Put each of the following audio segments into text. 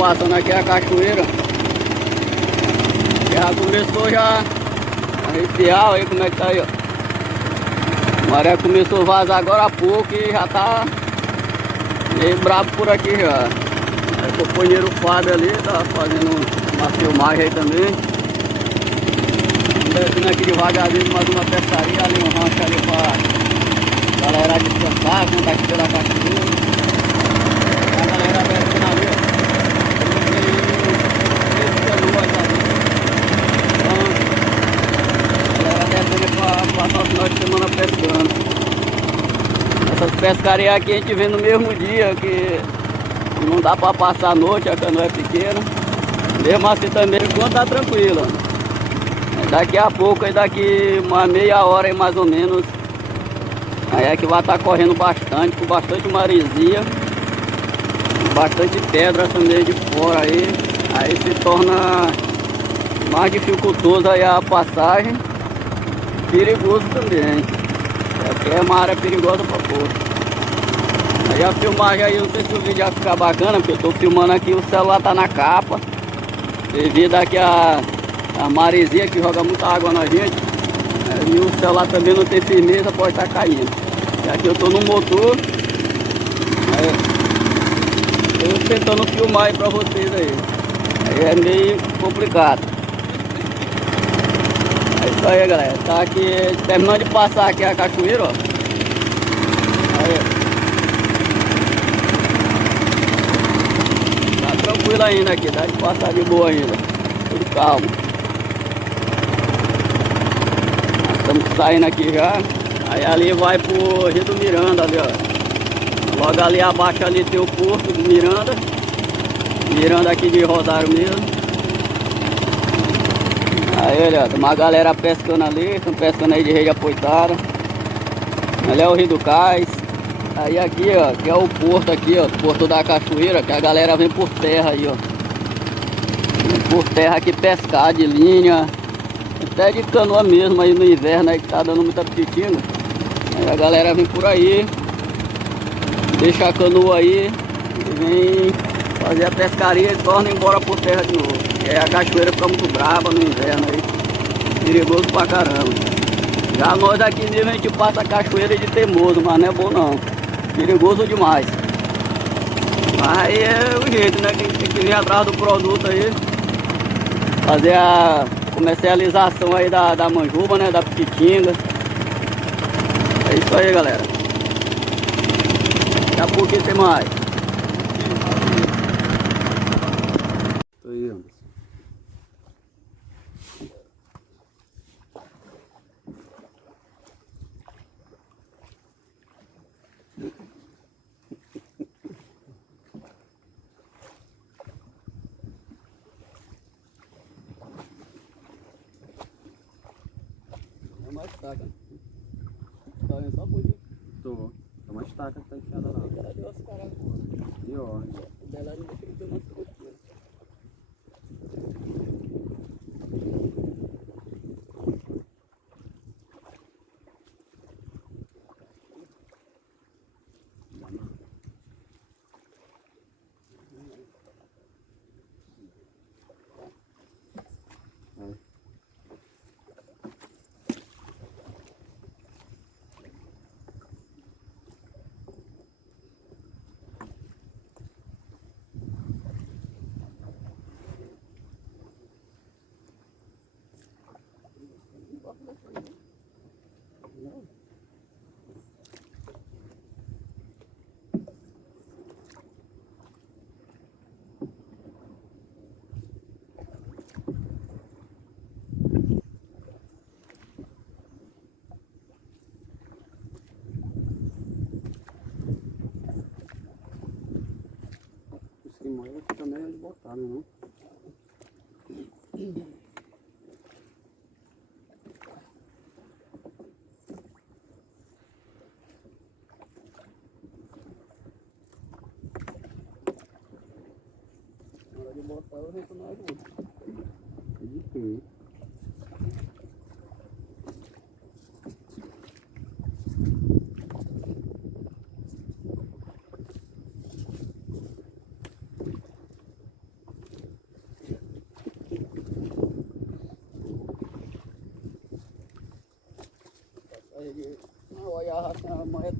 passando aqui a cachoeira. Já começou já a arrepiar, aí como é que tá aí, ó. A maré começou a vazar agora há pouco e já tá meio brabo por aqui já. Aí o companheiro Fábio ali tá fazendo uma filmagem aí também. Descendo aqui devagarzinho mais uma pescaria, ali um rancho ali pra galera descansar, quando tá aqui pela cachoeira. A galera descendo ali, ó. Passar o final de semana pescando. Essas pescarias aqui a gente vê no mesmo dia, que não dá pra passar a noite, a canoa é pequena. Mesmo assim também, enquanto tá tranquilo. Daqui a pouco, aí daqui uma meia hora aí mais ou menos, aí é que vai estar correndo bastante, com bastante maresia, bastante pedra também de fora aí. Aí se torna mais dificultoso aí a passagem. Perigoso também. Aqui é uma área perigosa pra pouco. Aí a filmagem aí, não sei se o vídeo vai ficar bacana, porque eu tô filmando aqui, o celular tá na capa. Devido aqui a maresia que joga muita água na gente. E o celular também não tem firmeza, pode estar caindo. E aqui eu tô no motor. Aí, eu tentando filmar aí pra vocês aí. Aí é meio complicado. É isso aí, galera. Tá aqui terminando de passar aqui a cachoeira, ó. Aí. Tá tranquilo ainda aqui, dá de passar de boa ainda. Tudo calmo. Estamos saindo aqui já. Aí ali vai pro Rio do Miranda ali, ó. Logo ali abaixo ali tem o Porto do Miranda. Miranda aqui de Rosário mesmo. Aí, olha, tem uma galera pescando ali, estão pescando aí de rede apoitada. Ali é o Rio do Cais. Aí aqui, ó, que é o porto aqui, ó, Porto da Cachoeira, que a galera vem por terra aí, ó. Vem por terra aqui pescar de linha, até de canoa mesmo aí no inverno aí que tá dando muita pitinga. Aí a galera vem por aí, deixa a canoa aí e vem fazer a pescaria e torna embora por terra de novo. E aí a cachoeira fica muito brava no inverno aí, perigoso pra caramba. Já nós aqui mesmo a gente passa a cachoeira de teimoso, mas não é bom não, perigoso demais. Mas aí é o jeito, né, que a gente tem que vir atrás do produto aí, fazer a comercialização aí da manjuba, né, da pitinga. É isso aí, galera. Daqui a pouquinho tem mais. Tô aí, Anderson. É uma estaca. Tá vendo só por aqui? Tô. É uma estaca que tá enfiada lá. Cadê os caras? E ó. O dela não deixa ele ter uma estrutura. Os que morreram aqui também eles botaram, não? Na hora de botar, eu entro mais junto. De quem? assim, a manha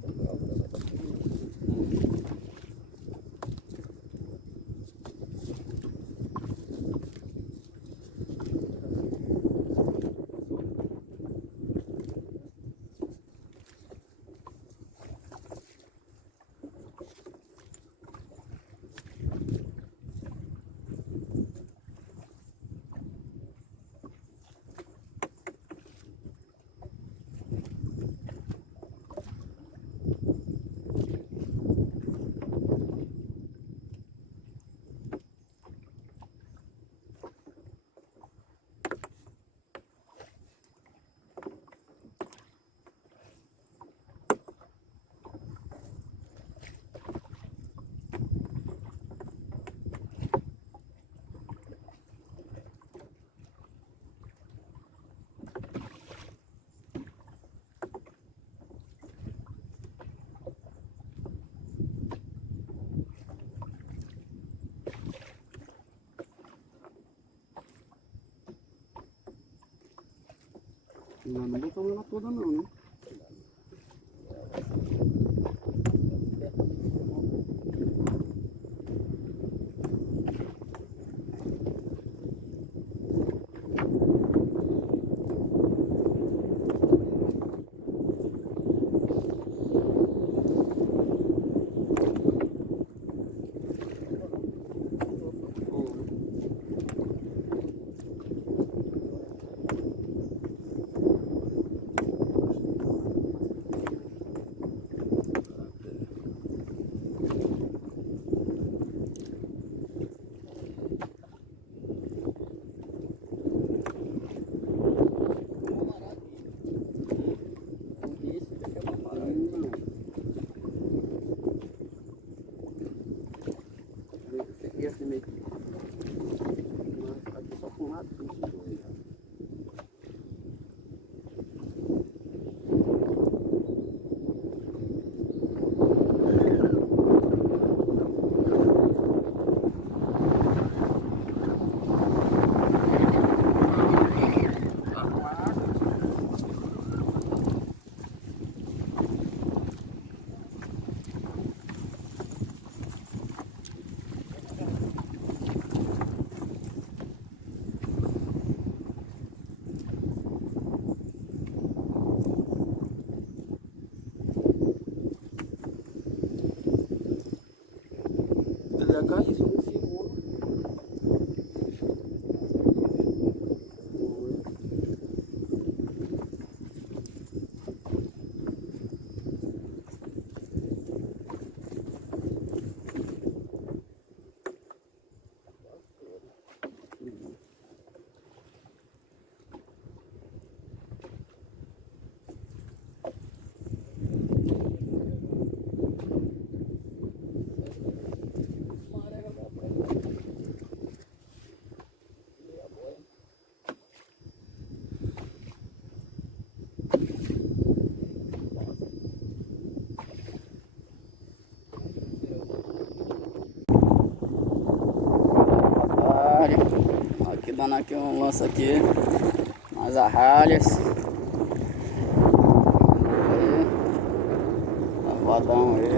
Não botamos ela toda não, né? Esse aqui meio que... Mas aqui só com um lado, tem que dois. Ele isso no seguro. Aqui dando aqui um lance aqui nas arralhas. Aí, lavadão aí.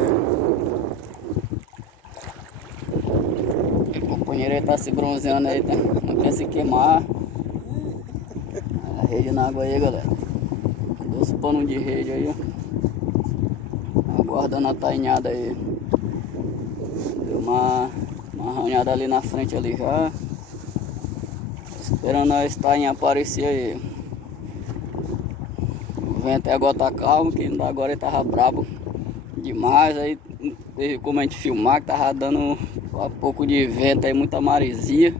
O companheiro aí tá se bronzeando aí, tá? Não quer se queimar. A rede na água aí, galera. Dois panos de rede aí, ó. Aguardando a tainhada aí. Deu uma arranhada ali na frente ali já. Esperando a estainha aparecer aí. O vento agora tá calmo, que ainda agora ele tava brabo demais. Aí teve como a gente filmar, que tava dando um pouco de vento aí, muita maresia.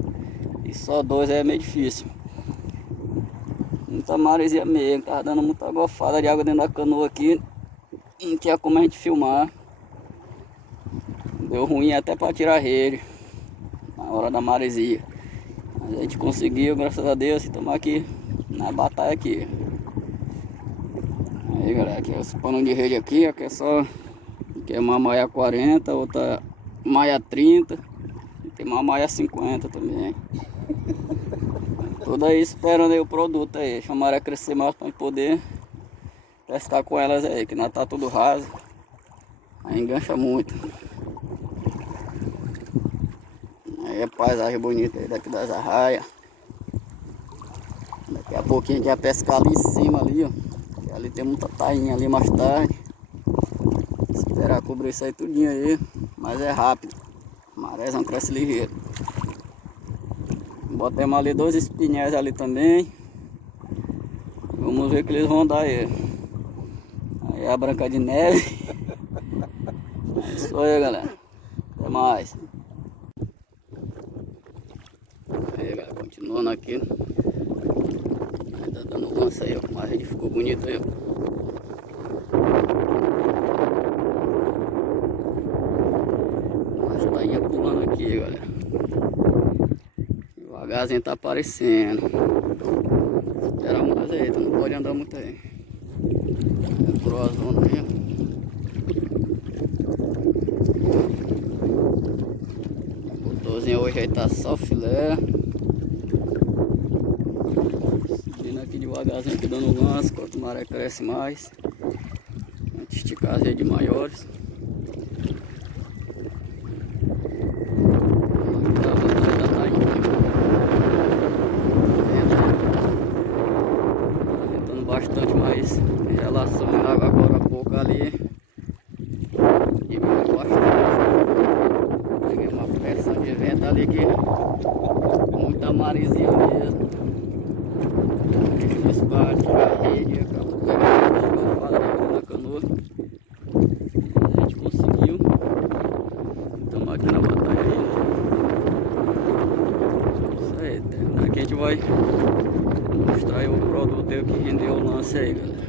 E só dois aí é meio difícil. Muita maresia mesmo, tava dando muita gofada de água dentro da canoa aqui. Não tinha como a gente filmar. Deu ruim até para tirar a rede na hora da maresia. Mas a gente conseguiu, graças a Deus, tomar aqui na batalha aqui. Aí galera, aqui é esse pano de rede aqui, aqui é só. Aqui é uma maia 40, outra maia 30. E tem uma maia 50 também. Tudo aí esperando aí o produto aí. Chamaram a crescer mais para poder Testar com elas aí, que não tá tudo raso. Aí engancha muito. Aí é paisagem bonita aí daqui das arraias. Daqui a pouquinho a gente vai pescar ali em cima ali, ó. E ali tem muita tainha ali mais tarde. Esperar cobrir isso aí tudinho aí. Mas é rápido. A marézão cresce ligeiro. Botamos ali 2 espinhais ali também. Vamos ver o que eles vão dar aí. Aí é a Branca de Neve. É isso aí, galera. Até mais. Aí, galera, continuando aqui. Ainda dando lança aí, ó. Mas a rede ficou bonita aí, ó. Mas tá indo pulando aqui, galera. Devagarzinho tá aparecendo. Espera mais aí, então não pode andar muito aí. É cruzando aí, ó. Hoje aí tá só filé. Subindo aqui devagarzinho, aqui dando lance. Quanto a maré cresce mais, a gente esticar as redes maiores. Tá ventando bastante, mas em relação à água agora há pouco ali diminuiu bastante. Peguei uma pressão de vento ali que muita maresia mesmo. Fiz para tirar a rede, acabou pegando uma falha aqui na canoa. A gente conseguiu. Estamos aqui na batalha aí. Isso aí, aqui a gente vai mostrar aí o produto aí que rendeu o lance aí, galera.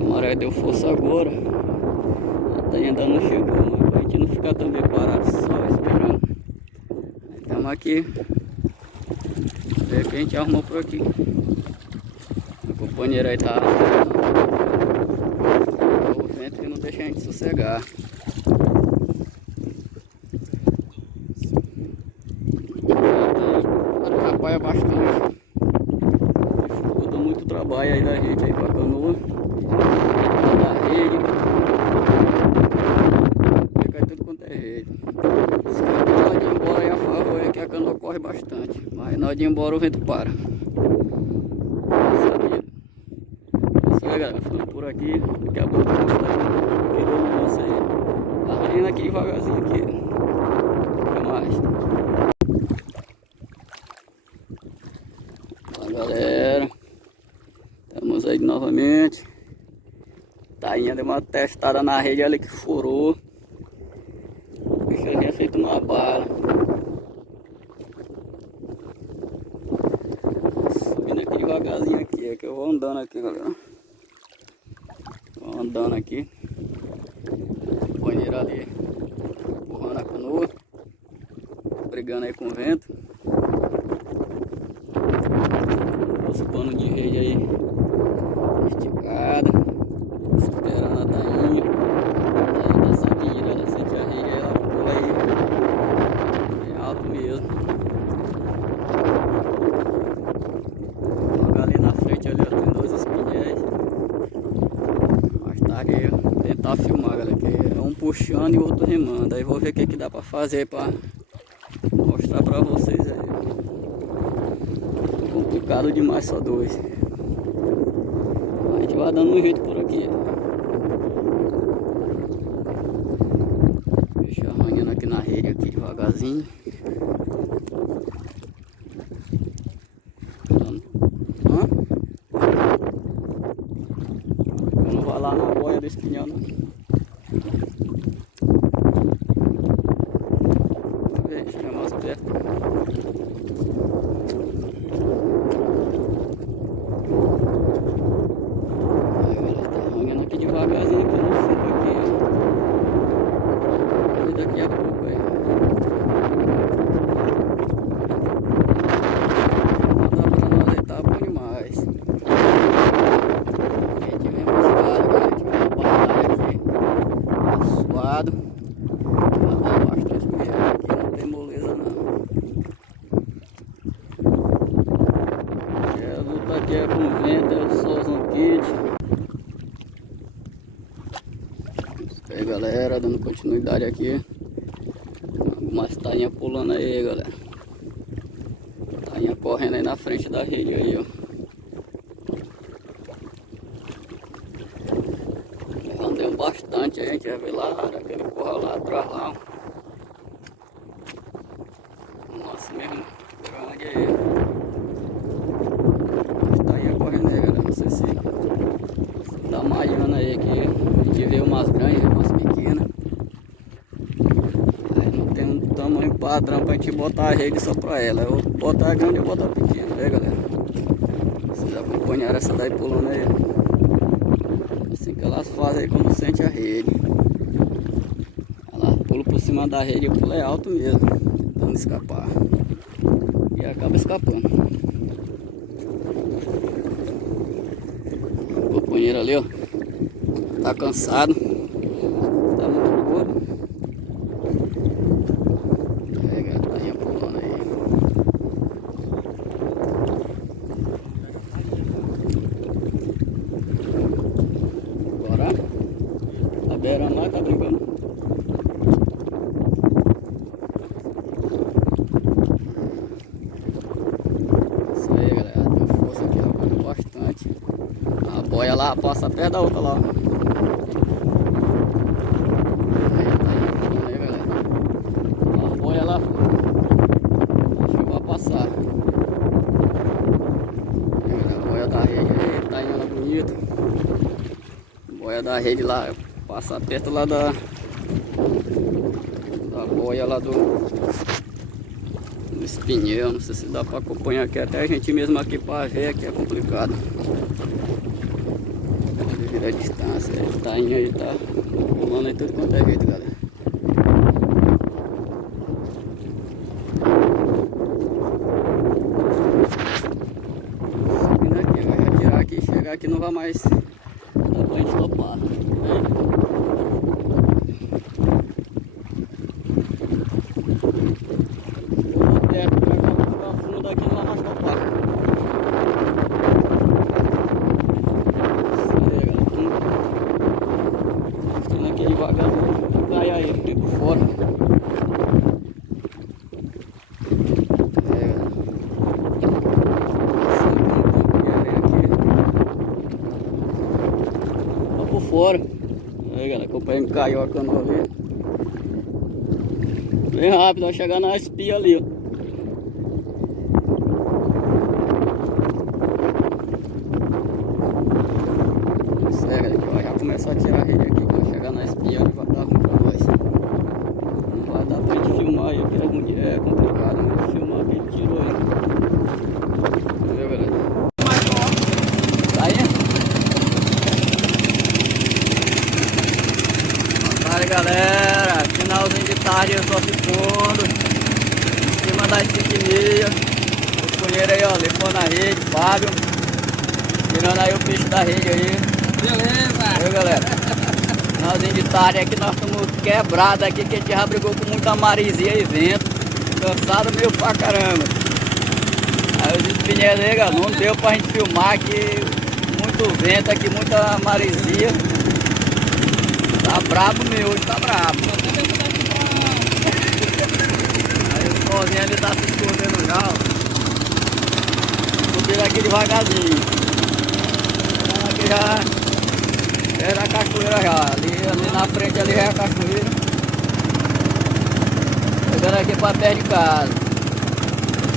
A maré deu força agora. Ainda não chegou, mas pra gente não ficar também parado só esperando. Estamos aqui. Ver o que a gente arrumou por aqui. O companheiro aí tá o vento que não deixa a gente sossegar. Atrapalha bastante. Dificulta muito o trabalho aí da gente aí com a canoa. Da rede. Cai tudo quanto é jeito. Se nós de ir embora aí a favor é que a canoa corre bastante. Mas nós de ir embora o vento para. Isso aí, galera, ficando por aqui. Daqui a pouco eu vou mostrar aqui do nosso aí. Tá indo aqui devagarzinho aqui. Até mais. Fala, galera. Estamos aí novamente. Tainha deu uma testada na rede ali que furou. O bicho tinha feito uma bala. Subindo aqui devagarzinho aqui, é que eu vou andando aqui, galera. Vou andando aqui. O banheiro ali empurrando a canoa. Brigando aí com o vento. Os panos de rede aí esticada. Esperando a tainha. A tainha tá subindo, ela sente a rede, ela pula aí. É alto mesmo. Logo ali na frente ali, ó, tem 2 espinhéis. Mais tarde eu vou tentar filmar, galera, que é um puxando e o outro remando. Aí vou ver o que dá pra fazer pra mostrar pra vocês aí. Complicado demais só 2. A gente vai dando um jeito por aqui. Deixa arranhando aqui na rede aqui devagarzinho. Eu não vou lá na boia do espinhão não. Chega mais perto. Aqui devagarzinho aqui no fundo aqui, ó. E daqui a pouco aí. Mandar pra nós aí, tá bom demais. Aqui tivemos suado, galera. Tivemos uma batalha aqui. Suado. Batalha bastante mesmo. Aqui não tem moleza não. A luta aqui é com vento, é o Solzão Kit. dando continuidade aqui. Algumas tainhas pulando aí, galera. Tainha correndo aí na frente da rede aí, ó. Andei bastante, a gente vai ver lá, aquele corral lá atrás lá. Nossa, mesmo grande aí. Tainha correndo aí, galera. Não sei se tá malhando aí aqui. A gente vê umas grandes, umas pequenas. Aí não tem um tamanho padrão pra gente botar a rede só pra ela. Eu botar a grande e botar a pequena, né, galera? Vocês acompanharam essa daí pulando aí. Assim que elas fazem aí quando sente a rede. Ela pula por cima da rede e o pulo é alto mesmo, tentando escapar. E acaba escapando. O companheiro ali, ó, tá cansado, tá muito gordo. É, galera, tá aí pulando aí. Bora. Tá beirando lá, tá brincando. Isso aí, galera, deu força aqui, ó, bastante. A boia lá passa perto da outra lá. Aí, galera. A boia lá, deixa eu passar. Aí, galera, a boia da rede aí, tá indo bonita. Boia da rede lá, passa perto lá da boia lá do espinhel. Não sei se dá pra acompanhar aqui, até a gente mesmo aqui pra ver aqui é complicado. Devido à distância, ele tá indo aí, tá pulando aí tudo quanto é jeito, galera. Subindo aqui, vai retirar aqui, chegar aqui não vai mais dar pra gente topar, né? Devagar, cai aí, fica por fora. Tá por fora. Aí, galera, acompanha, caiu a canoa ali. Bem rápido, vai chegar na espia ali, ó. Começar a tirar a rede aqui, quando chegar na espinha ele vai dar ruim pra nós. Não vai dar pra gente filmar aí, porque é complicado, né? Filmar que ele tirou aí. Entendeu, galera? Tá aí? Boa tarde, galera. Finalzinho de tarde, eu só se pondo. Em cima das 5h30. O companheiro aí, ó, levando a rede, Fábio. Tirando aí o peixe da rede aí. Beleza! Aí, galera, finalzinho de tarde aqui, nós estamos quebrados aqui, que a gente já brigou com muita marisia e vento, cansado meio pra caramba. Aí os espinheiros aí, galera, não deu pra gente filmar aqui, muito vento aqui, muita marisia. Tá brabo meu, hoje tá brabo. Aí o solzinho ali tá se escondendo já, ó. Subindo aqui devagarzinho. Então aqui já é da cachoeira já, ali na frente ali é a cachoeira. Chegando aqui pra perto de casa.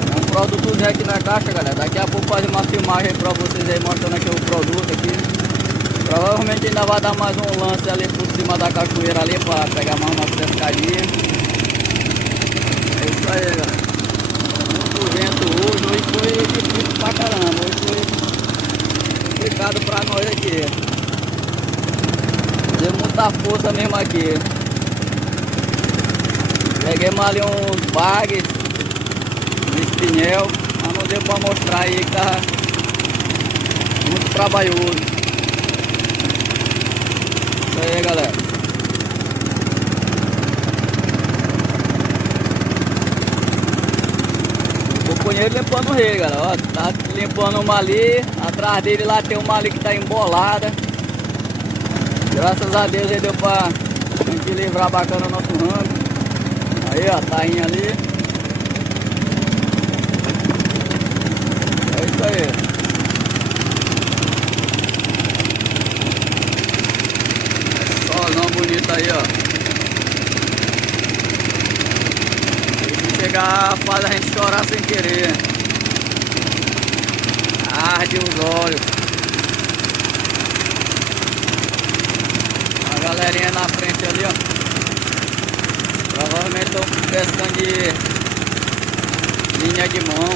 É um produtozinho aqui na caixa, galera. Daqui a pouco fazer uma filmagem aí pra vocês aí, mostrando aqui o produto aqui. Provavelmente ainda vai dar mais um lance ali por cima da cachoeira ali pra pegar mais uma pescadinha. É isso aí, galera. Muito vento hoje foi difícil pra caramba. Hoje foi complicado pra nós aqui. Deu muita força mesmo aqui. Peguei ali uns bags, um espinhel, mas não deu pra mostrar aí que tá muito trabalhoso. Isso aí, galera. O companheiro limpando o rei, galera. Ó, tá limpando uma ali, atrás dele lá tem uma ali que tá embolada. Graças a Deus aí deu pra equilibrar bacana o nosso rango. Aí, ó, tá indo ali. É isso aí. Solzão bonito aí, ó. Se chegar, faz a gente chorar sem querer. Arde os olhos. A galerinha na frente ali, ó. Provavelmente estou pescando de linha de mão.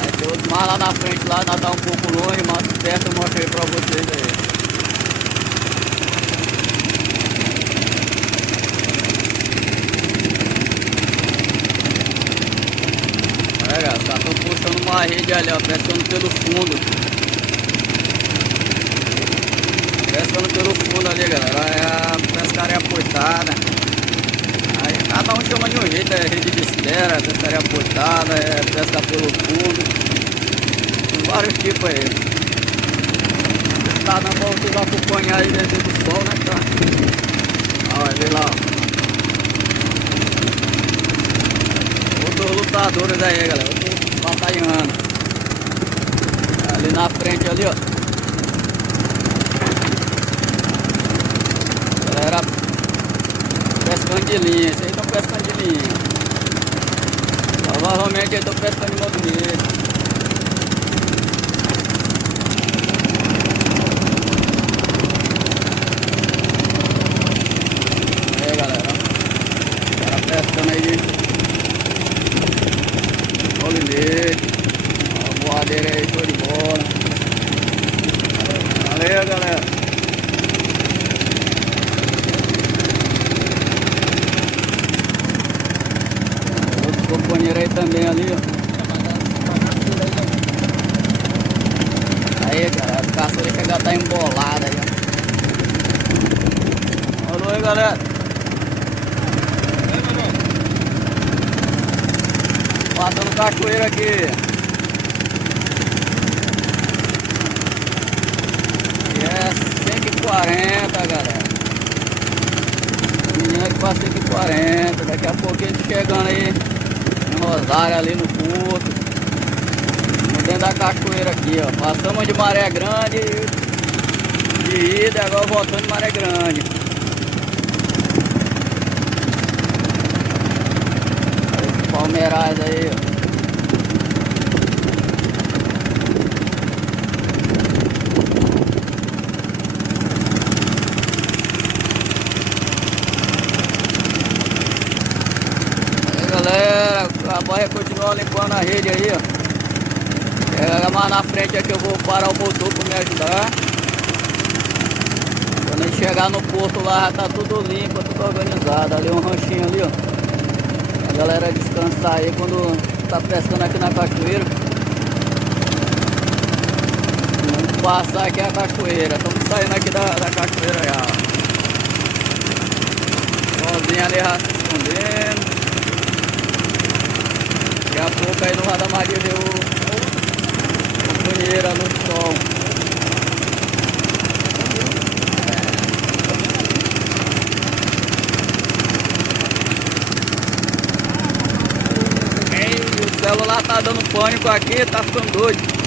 Aí tem outro mais lá na frente, lá tá um pouco longe, mas perto eu mostrei pra vocês aí. Olha, galera, tá puxando uma rede ali, ó, pescando pelo fundo. Pescando pelo fundo ali, galera. É a pescaria aportada. Aí cada um chama de um jeito, é rede de espera, pescaria aportada, é pesca pelo fundo. Tem vários tipos aí. Tá dando pra vocês acompanhar aí dentro do sol, né, cara? Olha, vê lá. Outros lutadores aí, galera. Outros batalhando. Ali na frente ali, ó. Galera pescando de linha, esse aí estão pescando de linha. Provavelmente eles estão pescando de movimento. Aí, galera, o cara pescando aí de movimento. A voadeira aí, show de bola. Valeu, galera. Companheiro aí também ali, ó. Aí, galera, a caçula chega a estar embolada aí, ó. Alô aí, galera. Passando cachoeira aqui. E é 140, galera. Menina que passa 140. Daqui a pouquinho a gente chegando aí. Rosário ali no porto, dentro da cachoeira aqui, ó. Passamos de maré grande de ida, agora voltando de maré grande. Esse palmeirais aí, ó. Galera, a barra continua limpando a rede aí, ó. É mais na frente aqui eu vou parar o motor para me ajudar. Quando a gente chegar no porto lá já tá tudo limpo, tudo organizado. Ali um ranchinho ali, ó. A galera descansar aí quando tá pescando aqui na cachoeira. Vamos passar aqui a cachoeira. Estamos saindo aqui da cachoeira já. Sozinho ali já se escondendo. Daqui a pouco aí no Rada Maria deu companheira no sol. O celular tá dando pânico aqui, tá ficando doido.